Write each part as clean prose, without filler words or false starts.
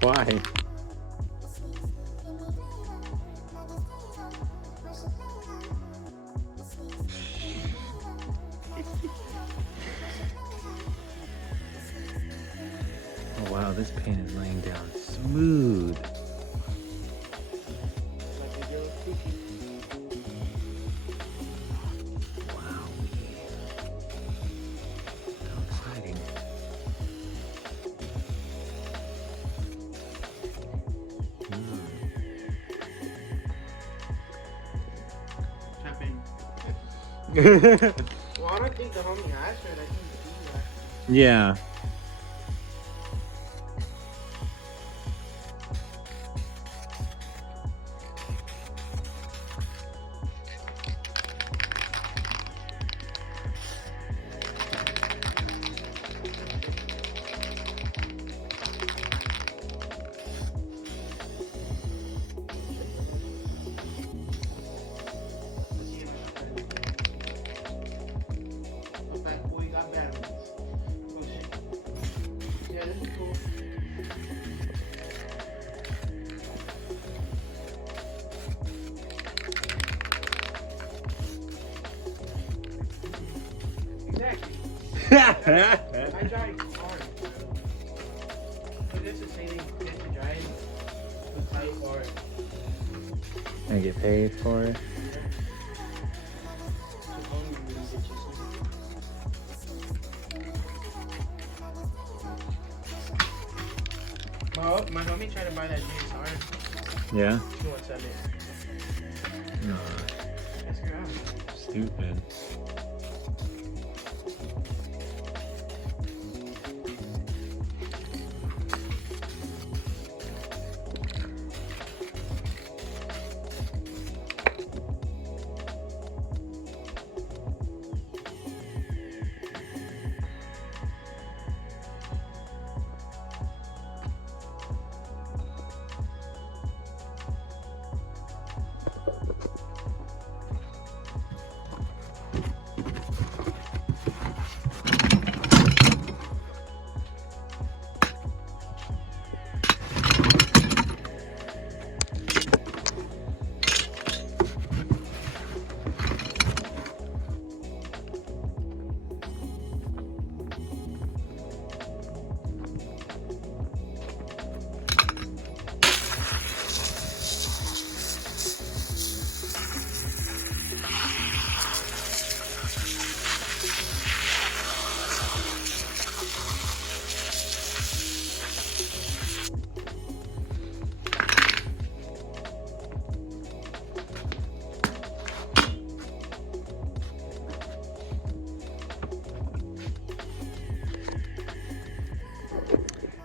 Why? Oh wow, this paint is laying down smooth. Wow. How exciting. Well, I don't think the homie asked her. I think the dude asked her. Yeah. Looks like boy got batteries. Oh shit. Yeah, this is cool. Exactly. I drive hard. But this is saying you get to drive with tight hard. I get paid for it. My homie tried to buy that GSR. Yeah? She won't sell it. No. Ask her out. Stupid.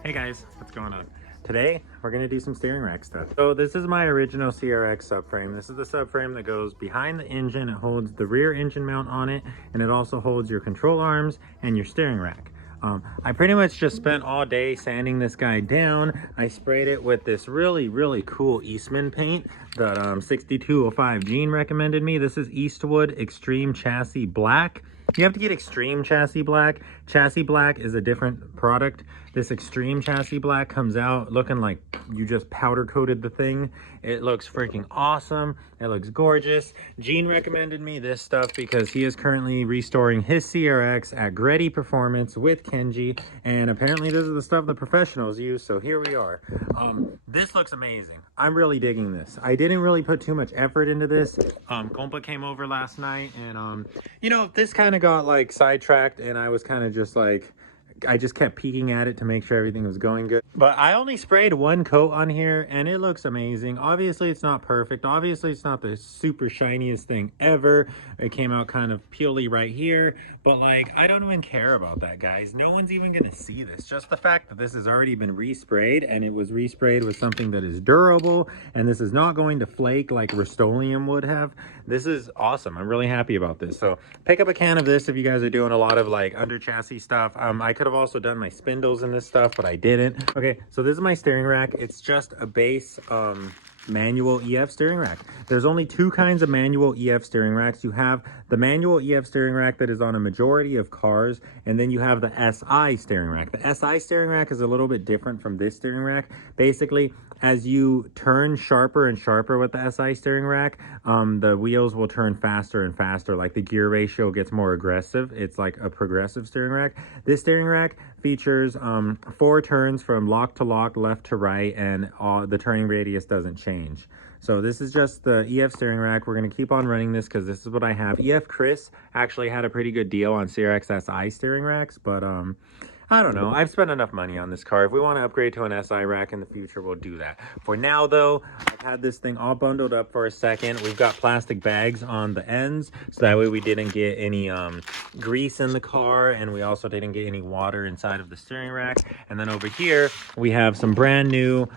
Hey guys, what's going on? Today, we're gonna do some steering rack stuff. So this is my original CRX subframe. This is the subframe that goes behind the engine. It holds the rear engine mount on it, and it also holds your control arms and your steering rack. I pretty much just spent all day sanding this guy down. I sprayed it with this really cool Eastman paint that 6205 Gene recommended me. This is Eastwood Extreme Chassis Black. You have to get Extreme Chassis Black. Chassis Black is a different product. This Extreme Chassis Black comes out looking like you just powder coated the thing. It looks freaking awesome. It looks gorgeous. Gene recommended me this stuff because he is currently restoring his CRX at Greddy Performance with Kenji, and apparently this is the stuff the professionals use, so here we are. This looks amazing. I'm really digging this. I didn't really put too much effort into this. Compa came over last night, and you know, this kind of got like sidetracked, and I was kind of just like, I just kept peeking at it to make sure everything was going good. But I only sprayed one coat on here and it looks amazing. Obviously it's not perfect. Obviously it's not the super shiniest thing ever. It came out kind of peely right here, but like, I don't even care about that, guys. No one's even gonna see this. Just the fact that this has already been resprayed, and it was resprayed with something that is durable, and this is not going to flake like Rust-Oleum would have. This is awesome. I'm really happy about this. So pick up a can of this if you guys are doing a lot of like under chassis stuff. I could have also done my spindles in this stuff, but I didn't. Okay, so this is my steering rack. It's just a base manual EF steering rack. There's only two kinds of manual EF steering racks. You have the manual EF steering rack that is on a majority of cars, and then you have the SI steering rack. The SI steering rack is a little bit different from this steering rack. Basically, as you turn sharper and sharper with the SI steering rack, the wheels will turn faster and faster. Like the gear ratio gets more aggressive. It's like a progressive steering rack. This steering rack features 4 turns from lock to lock, left to right, and the turning radius doesn't change. So this is just the EF steering rack. We're going to keep on running this because this is what I have. EF Chris actually had a pretty good deal on CRX SI steering racks, but I don't know. I've spent enough money on this car. If we want to upgrade to an SI rack in the future, we'll do that. For now, though, I've had this thing all bundled up for a second. We've got plastic bags on the ends, so that way we didn't get any grease in the car, and we also didn't get any water inside of the steering rack. And then over here, we have some brand new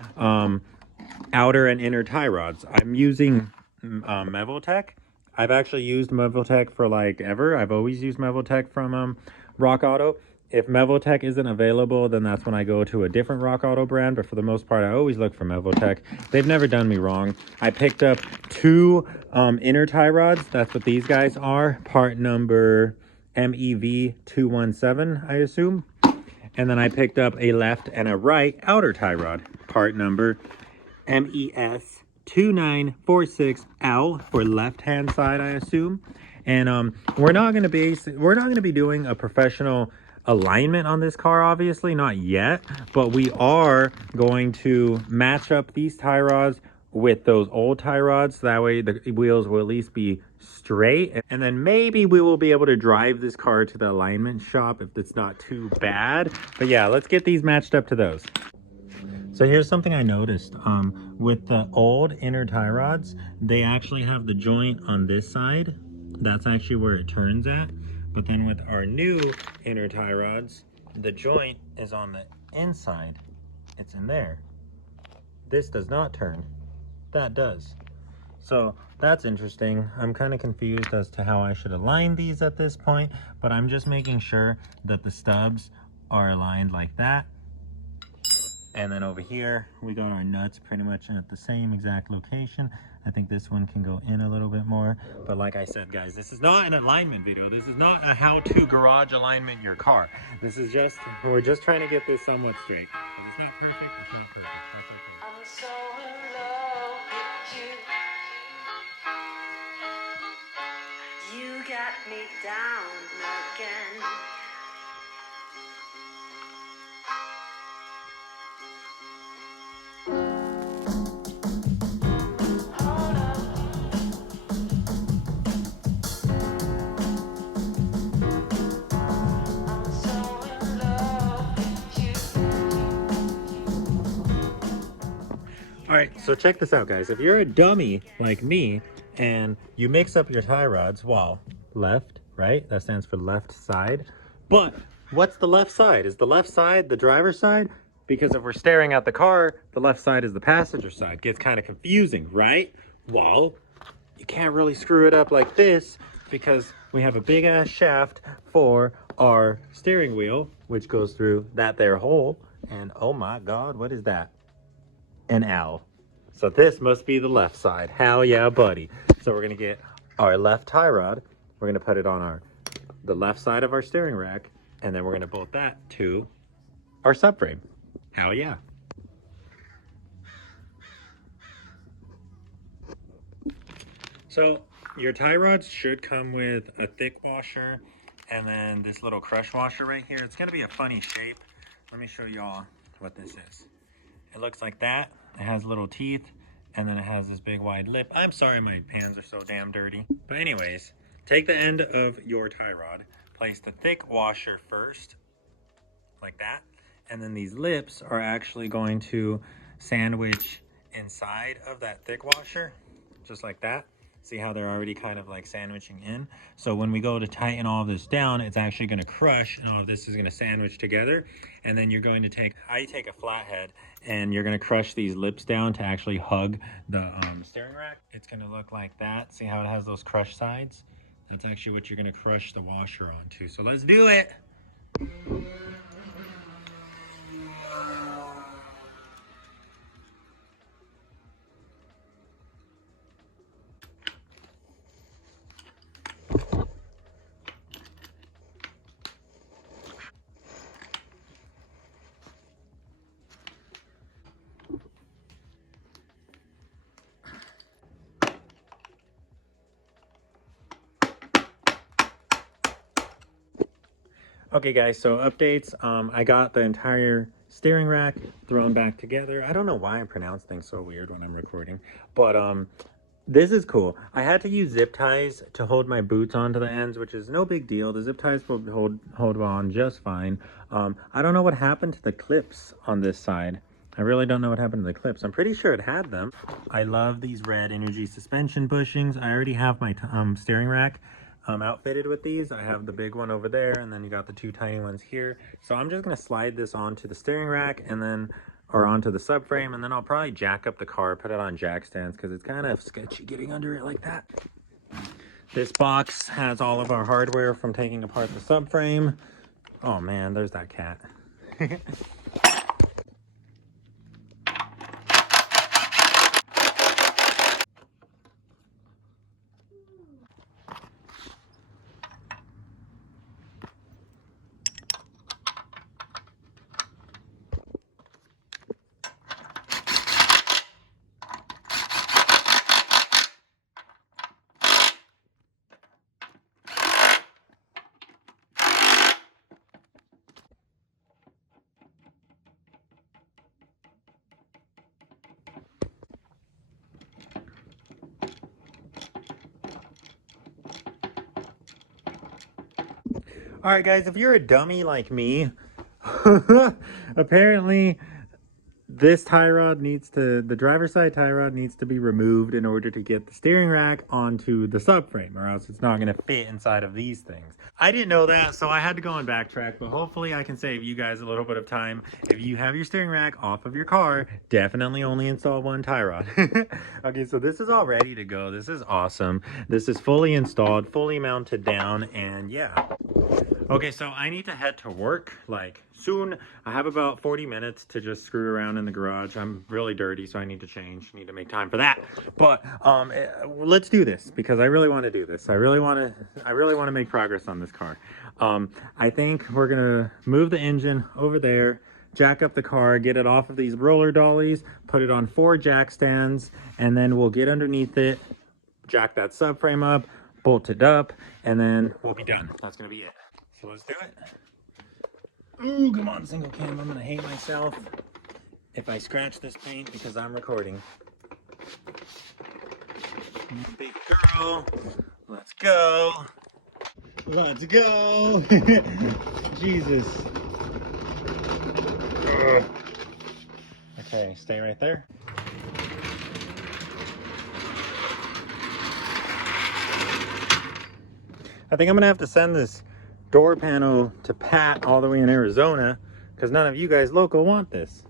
outer and inner tie rods. I'm using Mevoltech. I've actually used Mevoltech for like ever. I've always used Mevoltech from Rock Auto. If Mevoltech isn't available, then that's when I go to a different Rock Auto brand. But for the most part, I always look for Mevoltech. They've never done me wrong. I picked up 2 inner tie rods. That's what these guys are. Part number MEV217, I assume. And then I picked up a left and a right outer tie rod. Part number MES2946L for left hand side, I assume. And we're not going to be doing a professional alignment on this car, obviously not yet, but we are going to match up these tie rods with those old tie rods, so that way the wheels will at least be straight, and then maybe we will be able to drive this car to the alignment shop if it's not too bad. But yeah, let's get these matched up to those. So here's something I noticed. With the old inner tie rods, they actually have the joint on this side. That's actually where it turns at. But then with our new inner tie rods, the joint is on the inside. It's in there. This does not turn. That does. So that's interesting. I'm kind of confused as to how I should align these at this point, but I'm just making sure that the stubs are aligned like that. And then over here, we got our nuts pretty much at the same exact location. I think this one can go in a little bit more. But like I said, guys, this is not an alignment video. This is not a how-to garage alignment your car. This is just, we're just trying to get this somewhat straight. If it's not perfect, it's not perfect. That's okay. I'm so in love with you. You got me down again. All right, so check this out, guys. If you're a dummy like me and you mix up your tie rods, well, left, right? That stands for left side. But what's the left side? Is the left side the driver's side? Because if we're staring at the car, the left side is the passenger side. Gets kind of confusing, right? Well, you can't really screw it up like this because we have a big ass shaft for our steering wheel, which goes through that there hole. And oh my God, what is that? An L. So this must be the left side. Hell yeah, buddy. So we're gonna get our left tie rod. We're gonna put it on the left side of our steering rack, and then we're gonna bolt that to our subframe. Hell yeah. So your tie rods should come with a thick washer and then this little crush washer right here. It's gonna be a funny shape. Let me show y'all what this is. It looks like that. It has little teeth, and then it has this big wide lip. I'm sorry my hands are so damn dirty. But anyways, take the end of your tie rod, place the thick washer first, like that, and then these lips are actually going to sandwich inside of that thick washer, just like that. See how they're already kind of like sandwiching in? So when we go to tighten all of this down, it's actually going to crush, and all of this is going to sandwich together. And then you're going to take a flathead, and you're going to crush these lips down to actually hug the steering rack. It's going to look like that. See how it has those crushed sides? That's actually what you're going to crush the washer onto. So let's do it. Okay guys, so updates. I got the entire steering rack thrown back together. I don't know why I pronounce things so weird when I'm recording, but this is cool. I had to use zip ties to hold my boots onto the ends, which is no big deal. The zip ties will hold on just fine. I don't know what happened to the clips on this side. I really don't know what happened to the clips. I'm pretty sure it had them. I love these red energy suspension bushings. I already have my steering rack outfitted with these. I have the big one over there, and then you got the two tiny ones here. So I'm just gonna slide this onto the steering rack and then, or onto the subframe, and then I'll probably jack up the car, put it on jack stands, because it's kind of sketchy getting under it like that. This box has all of our hardware from taking apart the subframe. Oh man, there's that cat. All right, guys, if you're a dummy like me, apparently this tie rod needs to, the driver's side tie rod needs to be removed in order to get the steering rack onto the subframe, or else it's not going to fit inside of these things. I didn't know that, so I had to go and backtrack, but hopefully I can save you guys a little bit of time. If you have your steering rack off of your car, definitely only install one tie rod. Okay, so this is all ready to go. This is awesome. This is fully installed, fully mounted down, and yeah. Okay, so I need to head to work like soon. I have about 40 minutes to just screw around in the garage. I'm really dirty, so I need to change. Need to make time for that. But let's do this because I really want to do this. I really want to make progress on this car. I think we're gonna move the engine over there, jack up the car, get it off of these roller dollies, put it on 4 jack stands, and then we'll get underneath it, jack that subframe up, bolt it up, and then we'll be done. That's gonna be it. So let's do it. Ooh, come on, single cam. I'm gonna hate myself if I scratch this paint because I'm recording. Big girl. Let's go. Let's go. Jesus. Ugh. Okay, stay right there. I think I'm gonna have to send this door panel to Pat all the way in Arizona because none of you guys local want this.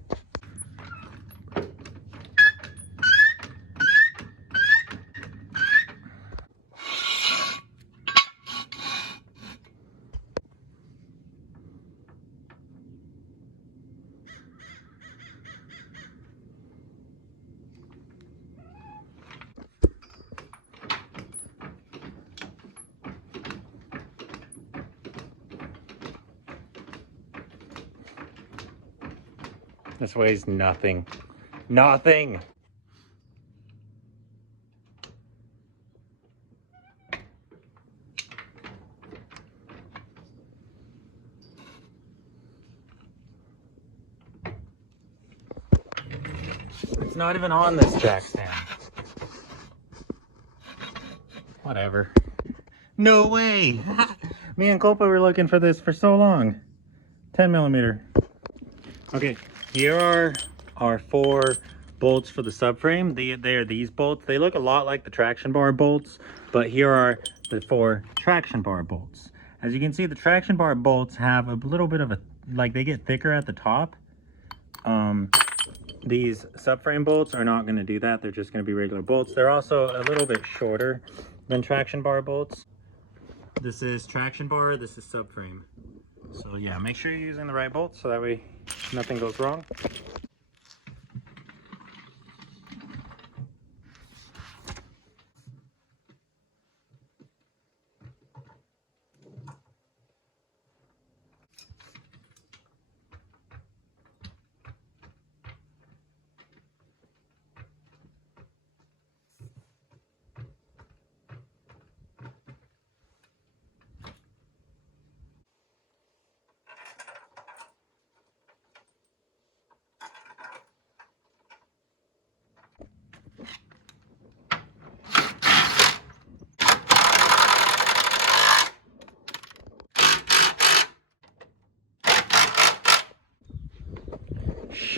This weighs nothing. Nothing! It's not even on this jack stand. Whatever. No way! Me and Copa were looking for this for so long. 10 millimeter. Okay, here are our 4 bolts for the subframe. They are these bolts. They look a lot like the traction bar bolts, but here are the 4 traction bar bolts. As you can see, the traction bar bolts have a little bit of a, like they get thicker at the top. These subframe bolts are not going to do that. They're just going to be regular bolts. They're also a little bit shorter than traction bar bolts. This is traction bar, this is subframe. So yeah, make sure you're using the right bolts so that way nothing goes wrong.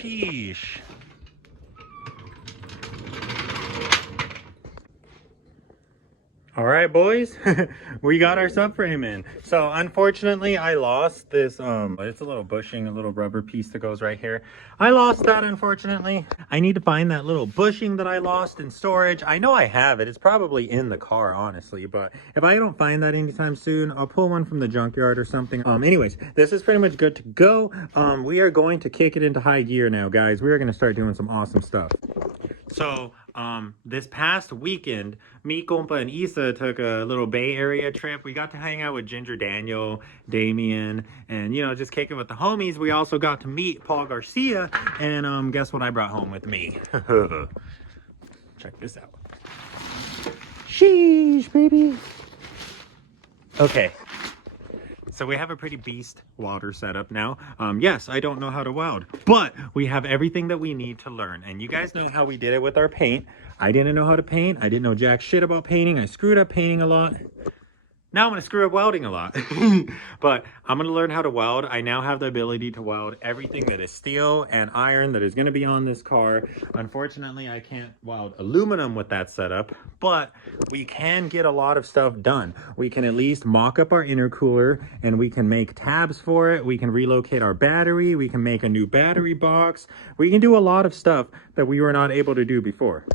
Sheesh. All right, boys, we got our subframe in. So unfortunately, I lost this, it's a little bushing, a little rubber piece that goes right here. I lost that, unfortunately. I need to find that little bushing that I lost in storage. I know I have it. It's probably in the car, honestly, but if I don't find that anytime soon, I'll pull one from the junkyard or something. Anyways, this is pretty much good to go. We are going to kick it into high gear now, guys. We are going to start doing some awesome stuff. So, this past weekend, me, Compa, and Issa took a little Bay Area trip. We got to hang out with Ginger Daniel, Damien, and, you know, just kick it with the homies. We also got to meet Paul Garcia, and, guess what I brought home with me? Check this out. Sheesh, baby. Okay. So we have a pretty beast welder setup now. Yes, I don't know how to weld, but we have everything that we need to learn. And you guys know how we did it with our paint. I didn't know how to paint. I didn't know jack shit about painting. I screwed up painting a lot. Now I'm going to screw up welding a lot. But I'm going to learn how to weld. I now have the ability to weld everything that is steel and iron that is going to be on this car. Unfortunately, I can't weld aluminum with that setup, but we can get a lot of stuff done. We can at least mock up our intercooler, and we can make tabs for it. We can relocate our battery. We can make a new battery box. We can do a lot of stuff that we were not able to do before.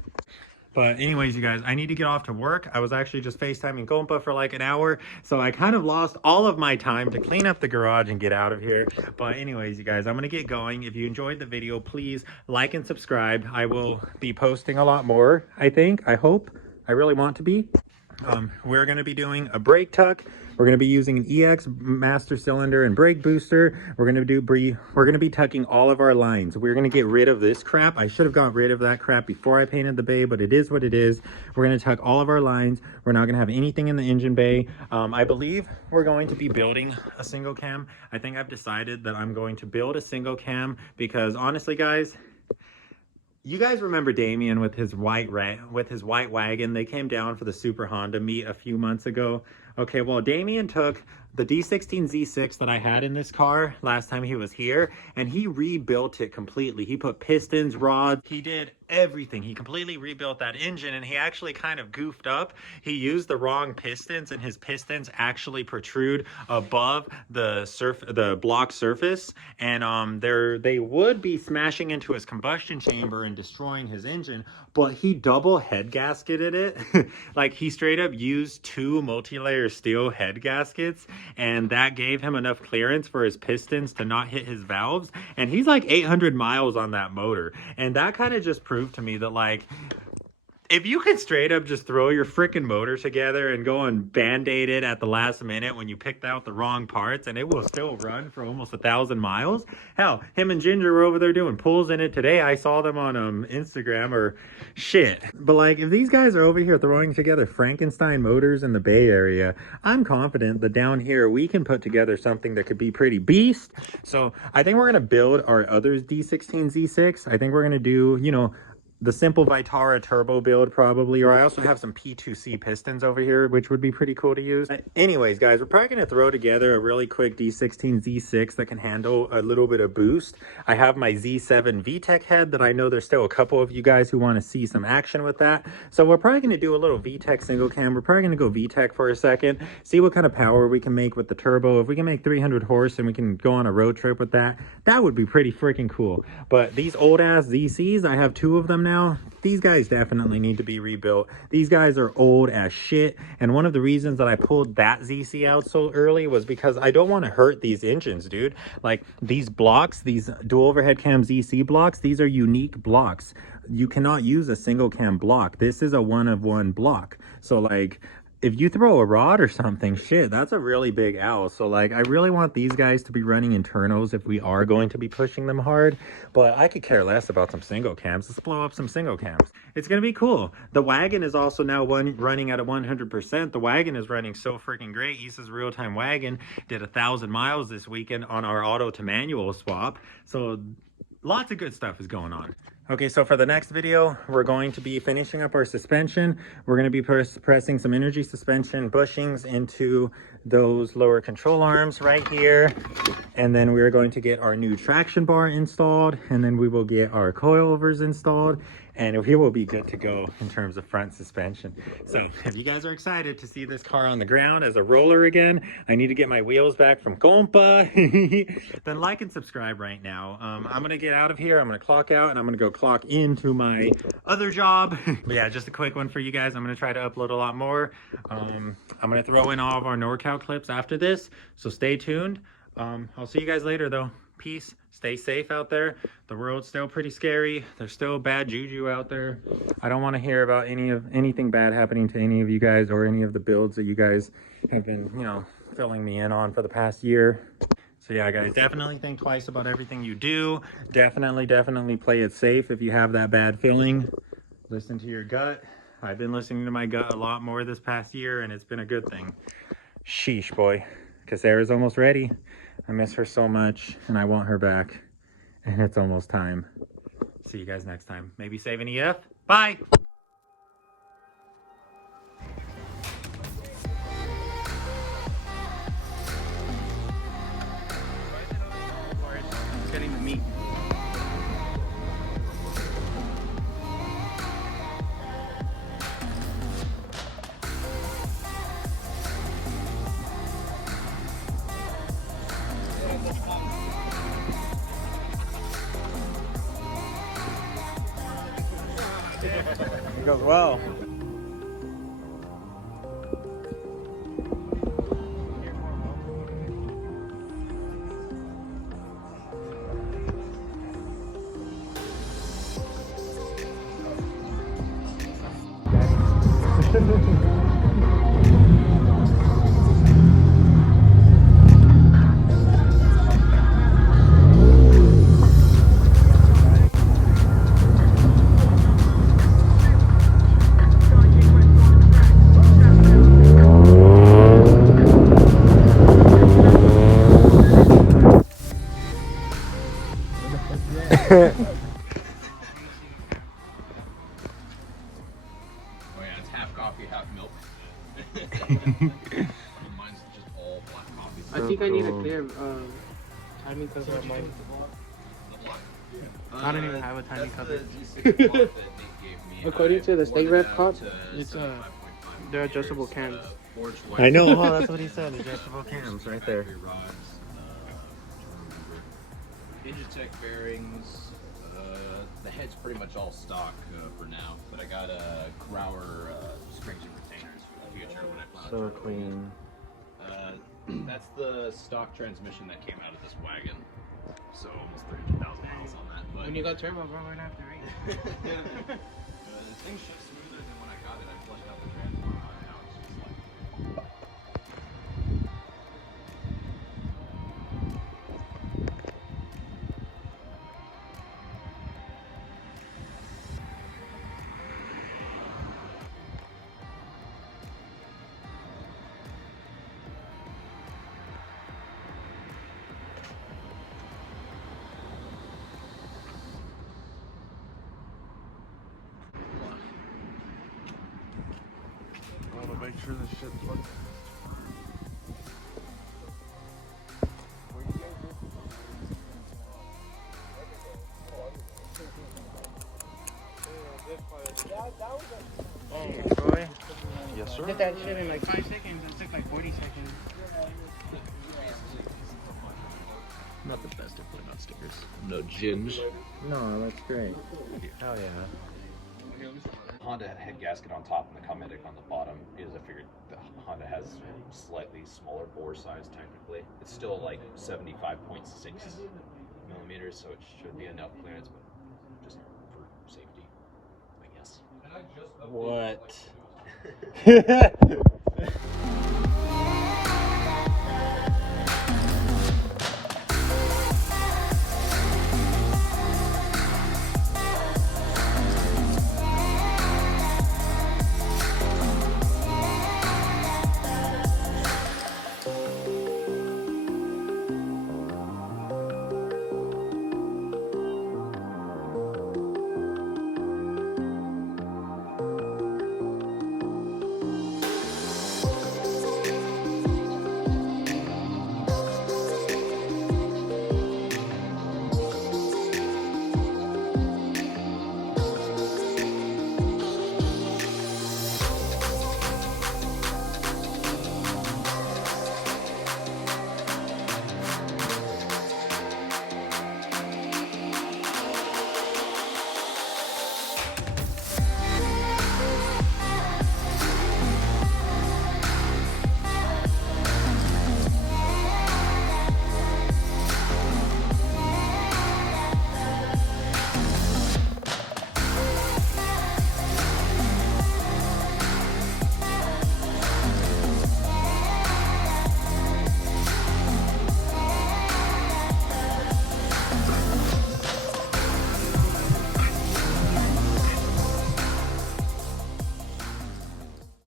But anyways, you guys, I need to get off to work. I was actually just FaceTiming Compa for like an hour, so I kind of lost all of my time to clean up the garage and get out of here. But anyways, you guys, I'm gonna get going. If you enjoyed the video, please like and subscribe. I will be posting a lot more, I think, I hope. I really want to be. We're gonna be doing a brake tuck. We're going to be using an EX master cylinder and brake booster. We're going to be tucking all of our lines. We're going to get rid of this crap. I should have got rid of that crap before I painted the bay, but it is what it is. We're going to tuck all of our lines. We're not going to have anything in the engine bay. I believe we're going to be building a single cam. I think I've decided that I'm going to build a single cam because honestly, guys, you guys remember Damien with his white wagon? They came down for the Super Honda meet a few months ago. Okay, well, Damien took the D16 Z6 that I had in this car last time he was here, and he rebuilt it completely. He put pistons, rods, he did everything. He completely rebuilt that engine, and he actually kind of goofed up. He used the wrong pistons, and his pistons actually protrude above the block surface, and they would be smashing into his combustion chamber and destroying his engine, but he double head gasketed it. Like, he straight up used 2 multi-layer steel head gaskets, and that gave him enough clearance for his pistons to not hit his valves, and he's like 800 miles on that motor. And that kind of just proved to me that, like, if you could straight up just throw your freaking motor together and go and band-aid it at the last minute when you picked out the wrong parts, and it will still run for almost 1,000 miles. Hell, him and Ginger were over there doing pulls in it today. I saw them on Instagram or shit. But like, if these guys are over here throwing together Frankenstein motors in the Bay Area, I'm confident that down here we can put together something that could be pretty beast. So I think we're gonna build our other D16 Z6. I think we're gonna do, you know, the simple Vitara turbo build probably, or I also have some P2C pistons over here, which would be pretty cool to use. Anyways, guys, we're probably going to throw together a really quick D16 Z6 that can handle a little bit of boost. I have my Z7 VTEC head that I know there's still a couple of you guys who want to see some action with that. So we're probably going to do a little VTEC single cam. We're probably going to go VTEC for a second, see what kind of power we can make with the turbo. If we can make 300 horse and we can go on a road trip with that, that would be pretty freaking cool. But these old ass ZCs, I have 2 of them now. These guys definitely need to be rebuilt. These guys are old as shit, and one of the reasons that I pulled that ZC out so early was because I don't want to hurt these engines, dude. Like, these blocks, these dual overhead cam ZC blocks, these are unique blocks. You cannot use a single cam block. This is a 1-of-1 block. So like, if you throw a rod or something, shit, that's a really big L. So like, I really want these guys to be running internals if we are going to be pushing them hard, but I could care less about some single cams. Let's blow up some single cams. It's gonna be cool. The wagon is also now running at a 100%. The wagon is running so freaking great. Issa's real-time wagon did 1,000 miles this weekend on our auto to manual swap. So lots of good stuff is going on. Okay, so for the next video, we're going to be finishing up our suspension. We're going to be pressing some energy suspension bushings into those lower control arms right here. And then we're going to get our new traction bar installed, and then we will get our coilovers installed, and we will be good to go in terms of front suspension. So if you guys are excited to see this car on the ground as a roller again, I need to get my wheels back from compa, then like and subscribe right now. I'm gonna get out of here, I'm gonna clock out, and I'm gonna go clock into my other job. But yeah, just a quick one for you guys. I'm gonna try to upload a lot more. I'm gonna throw in all of our NorCal clips after this, so stay tuned. I'll see you guys later though. Peace. Stay safe out there. The world's still pretty scary. There's still bad juju out there. I don't want to hear about anything bad happening to any of you guys or any of the builds that you guys have been, you know, filling me in on for the past year. So yeah, guys, definitely think twice about everything you do. Definitely play it safe if you have that bad feeling. Listen to your gut. I've been listening to my gut a lot more this past year, and it's been a good thing. Sheesh, boy. Casera's almost ready. I miss her so much, and I want her back. And it's almost time. See you guys next time. Maybe save an EF. Bye! It's getting the meat. It goes well. Oh yeah, it's half coffee, half milk. Mine's just all black coffee. I think I need a clear timing cover on mine. I don't even have a timing cover. According to the state rep cop, it's they're adjustable cams. I know, oh, that's what he said. Adjustable cams right there. Digitech bearings. The head's pretty much all stock for now, but I got Grauer springs and retainers for the future when I plan So on clean. That's the stock transmission that came out of this wagon. So almost 300,000 miles on that. But When you got turbo, bro, we're gonna have to rate. things shift smoother than when I got it. I flushed out the transformer. Now it's just like. I want to make sure this shit's fucking. Troy? Yes, I sir. did that shit in like 5 seconds. It took like 40 seconds. Not the best at putting on stickers. No ginge. No, that's great. Hell yeah. Honda head gasket on top and the Cometic on the bottom is I figured the Honda has slightly smaller bore size technically. It's still like 75.6 millimeters, so it should be enough clearance, but just for safety, I guess. What?